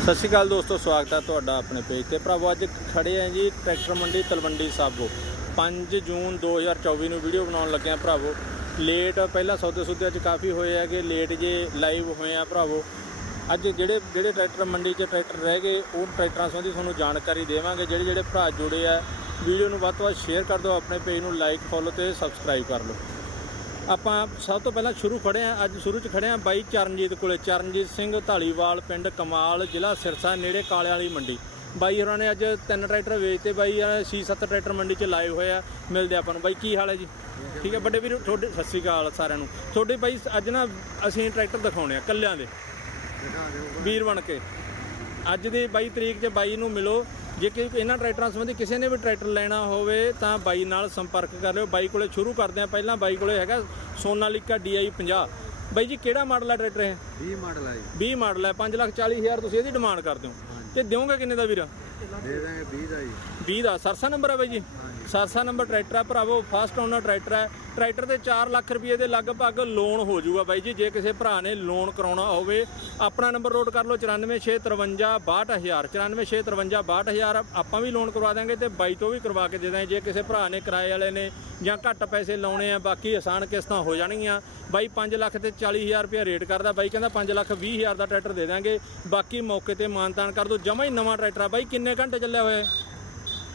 ਸਤਿ ਸ਼੍ਰੀ ਅਕਾਲ ਦੋਸਤੋ, ਸਵਾਗਤ ਹੈ ਤੁਹਾਡਾ ਆਪਣੇ ਪੇਜ ਤੇ। ਭਰਾਵੋ, ਅੱਜ ਖੜੇ ਆਂ ਜੀ ਟਰੈਕਟਰ ਮੰਡੀ ਤਲਵੰਡੀ ਸਾਬੋ। 5 ਜੂਨ 2024 ਨੂੰ ਵੀਡੀਓ ਬਣਾਉਣ ਲੱਗੇ ਆਂ ਭਰਾਵੋ। ਲੇਟ ਪਹਿਲਾਂ ਸੌਦੇ ਸੁਦੇ ਅੱਜ ਕਾਫੀ ਹੋਏ ਹੈਗੇ ਲੇਟ ਜੇ ਲਾਈਵ ਹੋਏ ਆ ਭਰਾਵੋ। ਅੱਜ ਜਿਹੜੇ ਜਿਹੜੇ ਟਰੈਕਟਰ ਮੰਡੀ 'ਚ ਟਰੈਕਟਰ ਰਹਿ ਗਏ, ਉਹ ਟਰੈਕਟਰਾਂ ਸੰਬੰਧੀ ਤੁਹਾਨੂੰ ਜਾਣਕਾਰੀ ਦੇਵਾਂਗੇ। ਜਿਹੜੇ ਜਿਹੜੇ ਭਰਾ ਜੁੜੇ ਆ ਵੀਡੀਓ ਨੂੰ ਵੱਧ ਤੋਂ ਵੱਧ ਸ਼ੇਅਰ ਕਰ ਦਿਓ, ਆਪਣੇ ਪੇਜ ਨੂੰ ਲਾਈਕ ਫੋਲੋ ਤੇ ਸਬਸਕ੍ਰਾਈਬ ਕਰ ਲਓ। ਆਪਾਂ ਸਭ ਤੋਂ ਪਹਿਲਾਂ ਸ਼ੁਰੂ ਖੜੇ ਆ ਅੱਜ ਸ਼ੁਰੂ ਚ ਖੜੇ ਆ ਬਾਈ ਚਰਨਜੀਤ ਕੋਲੇ। ਚਰਨਜੀਤ ਸਿੰਘ ਢਾਲੀਵਾਲ ਪਿੰਡ ਕਮਾਲ, ਜ਼ਿਲ੍ਹਾ ਸਿਰਸਾ, ਨੇੜੇ ਕਾਲੇ ਵਾਲੀ ਮੰਡੀ। ਬਾਈ ਹੋਰਾਂ ਨੇ ਅੱਜ ਤਿੰਨ ਟਰੈਕਟਰ ਵੇਚਤੇ, ਬਾਈ 6-7 ਟਰੈਕਟਰ ਮੰਡੀ ਚ ਲਾਏ ਹੋਏ ਆ। ਮਿਲਦੇ ਆਪਾਂ ਨੂੰ। ਬਾਈ, ਕੀ ਹਾਲ ਹੈ ਜੀ? ਠੀਕ ਹੈ, ਵੱਡੇ ਵੀਰ, ਤੁਹਾਡੇ ਸਤਿ ਸ਼੍ਰੀ ਅਕਾਲ ਸਾਰਿਆਂ ਨੂੰ। ਤੁਹਾਡੇ ਬਾਈ, ਅੱਜ ਨਾ ਅਸੀਂ ਟਰੈਕਟਰ ਦਿਖਾਉਣੇ ਆ, ਕੱਲਿਆਂ ਦੇ। ਵੀਰ ਬਣ ਕੇ। ਅੱਜ ਦੀ 22 ਤਰੀਕ 'ਚ ਬਾਈ ਨੂੰ ਮਿਲੋ। ਜੇ ਕਿ ਇਹਨਾਂ ਟਰੈਕਟਰਾਂ ਸੰਬੰਧੀ ਕਿਸੇ ਨੇ ਵੀ ਟਰੈਕਟਰ ਲੈਣਾ ਹੋਵੇ ਤਾਂ ਬਾਈ ਨਾਲ ਸੰਪਰਕ ਕਰ ਲਿਓ। ਬਾਈ ਕੋਲੇ ਸ਼ੁਰੂ ਕਰਦੇ ਆ ਪਹਿਲਾਂ ਬਾਈ ਕੋਲੇ ਹੈਗਾ ਸੋਨਾਲੀਕਾ DI 50 ਬਾਈ ਜੀ ਕਿਹੜਾ ਮਾਡਲ ਹੈ ਟਰੈਕਟਰ ਇਹ? 20 ਮਾਡਲ ਆ ਜੀ। 20 ਮਾਡਲ ਹੈ 5 ਲੱਖ 40 ਹਜ਼ਾਰ ਤੁਸੀਂ ਇਹਦੀ ਡਿਮਾਂਡ ਕਰਦੇ ਹੋ। ਤੇ ਦਿਓਗੇ ਕਿੰਨੇ ਦਾ ਵੀਰ? ਦੇ ਦਾਂਗੇ 20 ਦਾ ਜੀ। 20 ਦਾ ਸਰਸਾ ਨੰਬਰ ਹੈ ਬਾਈ ਜੀ? ਸਰਸਾ ਨੰਬਰ ਟਰੈਕਟਰ ਹੈ ਭਰਾਵੋ ਫਸਟ ਓਨਰ ਟਰੈਕਟਰ ਹੈ ਟਰੈਕਟਰ ਤੇ 4 ਲੱਖ ਰੁਪਏ ਦੇ ਲਗਭਗ ਲੋਨ ਹੋ ਜਾਊਗਾ ਬਾਈ ਜੀ ਜੇ ਕਿਸੇ ਭਰਾ ਨੇ ਲੋਨ ਕਰਾਉਣਾ ਹੋਵੇ। ਆਪਣਾ ਨੰਬਰ ਨੋਟ ਕਰ ਲਓ 946556262000 946556262000 ਆਪਾਂ ਵੀ ਲੋਨ ਕਰਵਾ ਦਾਂਗੇ ਤੇ ਬਾਈ ਤੋਂ ਵੀ ਕਰਵਾ ਕੇ ਦੇ ਦਾਂਗੇ। ਜੇ ਕਿਸੇ ਭਰਾ ਨੇ ਕਿਰਾਏ ਵਾਲੇ ਨੇ ਜਾਂ ਘੱਟ ਪੈਸੇ ਲਾਉਣੇ ਆ ਬਾਕੀ ਆਸਾਨ ਕਿਸ਼ਤਾਂ ਹੋ ਜਾਣਗੀਆਂ। ਬਾਈ 5 ਲੱਖ ਤੇ 40000 ਰੁਪਏ ਰੇਟ ਕਰਦਾ ਬਾਈ ਕਹਿੰਦਾ 5 ਲੱਖ 20000 ਦਾ ਟਰੈਕਟਰ ਦੇ ਦਾਂਗੇ। ਬਾਕੀ ਮੌਕੇ ਤੇ ਮਾਨਤਾਨ ਕਰ ਦੋ ਜਮਾ ਹੀ ਨਵਾਂ ਟਰੈਕਟਰ ਆ ਬਾਈ ਕਿੰਨੇ ਘੰਟੇ ਚੱਲਿਆ ਹੋਇਆ ਹੈ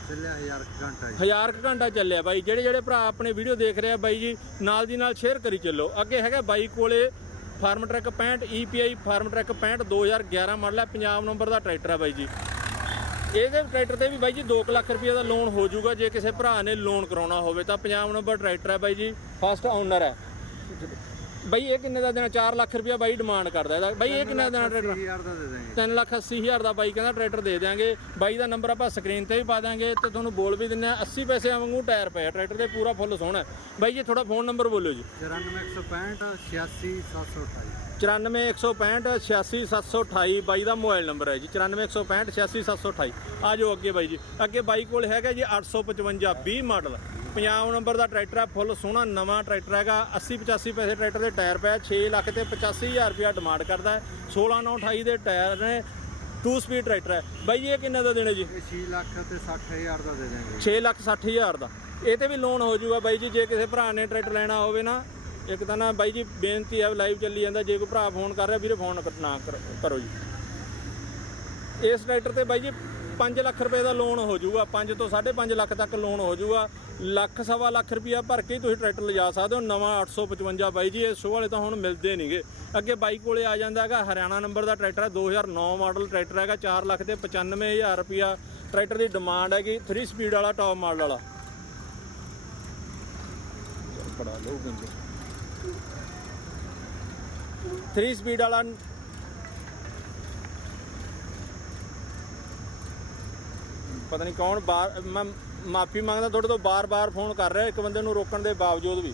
ਚੱਲਿਆ 1000 ਘੰਟਾ ਜੀ। ਹਜ਼ਾਰ ਕੁ ਘੰਟਾ ਚੱਲਿਆ ਬਾਈ। ਜਿਹੜੇ ਜਿਹੜੇ ਭਰਾ ਆਪਣੇ ਵੀਡੀਓ ਦੇਖ ਰਹੇ ਆ ਬਾਈ ਜੀ ਨਾਲ ਦੀ ਨਾਲ ਸ਼ੇਅਰ ਕਰੀ ਚੱਲੋ। ਅੱਗੇ ਹੈਗਾ ਬਾਈ ਕੋਲੇ Farmtrac 65 EPI Farmtrac 65 2011 model ਹੈ ਪੰਜਾਬ ਨੰਬਰ ਦਾ ਟਰੈਕਟਰ ਹੈ ਬਾਈ ਜੀ। ਇਹਦੇ ਟਰੈਕਟਰ ਤੇ ਵੀ ਬਾਈ ਜੀ 2 ਲੱਖ ਰੁਪਏ ਦਾ ਲੋਨ ਹੋ ਜਾਊਗਾ ਜੇ ਕਿਸੇ ਭਰਾ ਨੇ ਲੋਨ ਕਰਾਉਣਾ ਹੋਵੇ ਤਾਂ ਪੰਜਾਬ ਨੰਬਰ ਟਰੈਕਟਰ ਹੈ ਬਾਈ ਜੀ ਫਸਟ ਓਨਰ ਹੈ ਬਾਈ ਇਹ ਕਿੰਨੇ ਦਾ ਦੇਣਾ? 4 ਲੱਖ ਰੁਪਏ ਬਾਈ ਡਿਮਾਂਡ ਕਰਦਾ ਇਹਦਾ। ਬਾਈ ਇਹ ਕਿੰਨੇ ਦਾ ਦੇਣਾ ਟਰੈਕਟਰ 20000 ਦਾ ਦੇ ਦਾਂਗੇ 3 ਲੱਖ 80 ਹਜ਼ਾਰ ਦਾ ਬਾਈ ਕਹਿੰਦਾ ਟਰੈਕਟਰ ਦੇ ਦਿਆਂਗੇ। ਬਾਈ ਦਾ ਨੰਬਰ ਆਪਾਂ ਸਕਰੀਨ ਤੇ ਵੀ ਪਾ ਦਾਂਗੇ ਤੇ ਤੁਹਾਨੂੰ ਬੋਲ ਵੀ ਦਿੰਨੇ ਆ 80 ਪੈਸੇ ਵਾਂਗੂ ਟਾਇਰ ਪਏ ਆ। ਟਰੈਕਟਰ ਦੇ ਪੂਰਾ ਫੁੱਲ ਸੋਹਣਾ। ਬਾਈ ਜੀ ਥੋੜਾ ਫੋਨ ਨੰਬਰ ਬੋਲਿਓ ਜੀ। 94165 86728 94165 86728 ਬਾਈ ਦਾ ਮੋਬਾਈਲ ਨੰਬਰ ਹੈ ਜੀ। 94165 86728 ਆ ਜਾਓ ਅੱਗੇ ਬਾਈ ਜੀ। ਅੱਗੇ ਬਾਈ ਕੋਲ ਹੈਗਾ ਜੀ 855 20 ਮਾਡਲ। ਪੰਜਾਬ ਨੰਬਰ ਦਾ ਟਰੈਕਟਰ ਹੈ ਫੁੱਲ ਸੋਹਣਾ ਨਵਾਂ ਟਰੈਕਟਰ ਹੈਗਾ। 80 85 ਪੈਸੇ ਟਰੈਕਟਰ ਦੇ ਟਾਇਰ ਪਿਆ 6 ਲੱਖ ਤੇ 85000 ਰੁਪਇਆ ਡਿਮਾਂਡ ਕਰਦਾ ਹੈ। 16 9 28 ਦੇ ਟਾਇਰ ਨੇ 2 ਸਪੀਡ ਟਰੈਕਟਰ ਹੈ। ਬਾਈ ਇਹ ਕਿੰਨੇ ਦਾ ਦੇਣਾ ਜੀ? ਇਹ 6 ਲੱਖ ਤੇ 60000 ਦਾ ਦੇ ਦਾਂਗੇ 6 ਲੱਖ 60 ਹਜ਼ਾਰ ਦਾ। ਇਹ ਤੇ ਵੀ ਲੋਨ ਹੋ ਜਾਊਗਾ ਬਾਈ ਜੀ ਜੇ ਕਿਸੇ ਭਰਾ ਨੇ ਟਰੈਕਟਰ ਲੈਣਾ ਹੋਵੇ ਨਾ ਇੱਕ ਤਾਂ ਨਾ ਬਾਈ ਜੀ ਬੇਨਤੀ ਹੈ ਲਾਈਵ ਚੱਲੀ ਜਾਂਦਾ ਜੇ ਕੋਈ ਭਰਾ ਫੋਨ ਕਰ ਰਿਹਾ ਵੀਰੇ ਫੋਨ ਨਾ ਕਰੋ ਜੀ। ਇਸ ਟਰੈਕਟਰ ਤੇ ਬਾਈ ਜੀ 5 ਲੱਖ ਰੁਪਏ ਦਾ ਲੋਨ ਹੋ ਜਾਊਗਾ 5 ਤੋਂ 5.5 ਲੱਖ ਤੱਕ ਲੋਨ ਹੋ ਜਾਊਗਾ। ਲੱਖ ਸਵਾ ਲੱਖ ਰੁਪਇਆ ਭਰ ਕੇ ਤੁਸੀਂ ਟਰੈਕਟਰ ਲਿਜਾ ਸਕਦੇ ਹੋ ਨਵਾਂ 855 ਬਾਈ ਜੀ ਇਹ ਸ਼ੋਅ ਵਾਲੇ ਤਾਂ ਹੁਣ ਮਿਲਦੇ ਨਹੀਂਗੇ। ਅੱਗੇ ਬਾਈ ਕੋਲੇ ਆ ਜਾਂਦਾ ਹੈਗਾ ਹਰਿਆਣਾ ਨੰਬਰ ਦਾ ਟਰੈਕਟਰ ਹੈ 2009 ਮਾਡਲ ਟਰੈਕਟਰ ਹੈਗਾ 4 ਲੱਖ ਤੇ 95000 ਰੁਪਇਆ ਟਰੈਕਟਰ ਦੀ ਡਿਮਾਂਡ ਹੈਗੀ 3 ਸਪੀਡ ਵਾਲਾ ਟੌਪ ਮਾਡਲ ਵਾਲਾ। ਬੜਾ ਲੋ ਗੰਜ 3 ਸਪੀਡ ਵਾਲਾ ਪਤਾ ਨਹੀਂ ਕੌਣ ਬਾਰ ਮੈਂ ਮਾਫੀ ਮੰਗਦਾ ਤੁਹਾਡੇ ਤੋਂ ਬਾਰ-ਬਾਰ ਫੋਨ ਕਰ ਰਿਹਾ ਇੱਕ ਬੰਦੇ ਨੂੰ ਰੋਕਣ ਦੇ ਬਾਵਜੂਦ ਵੀ।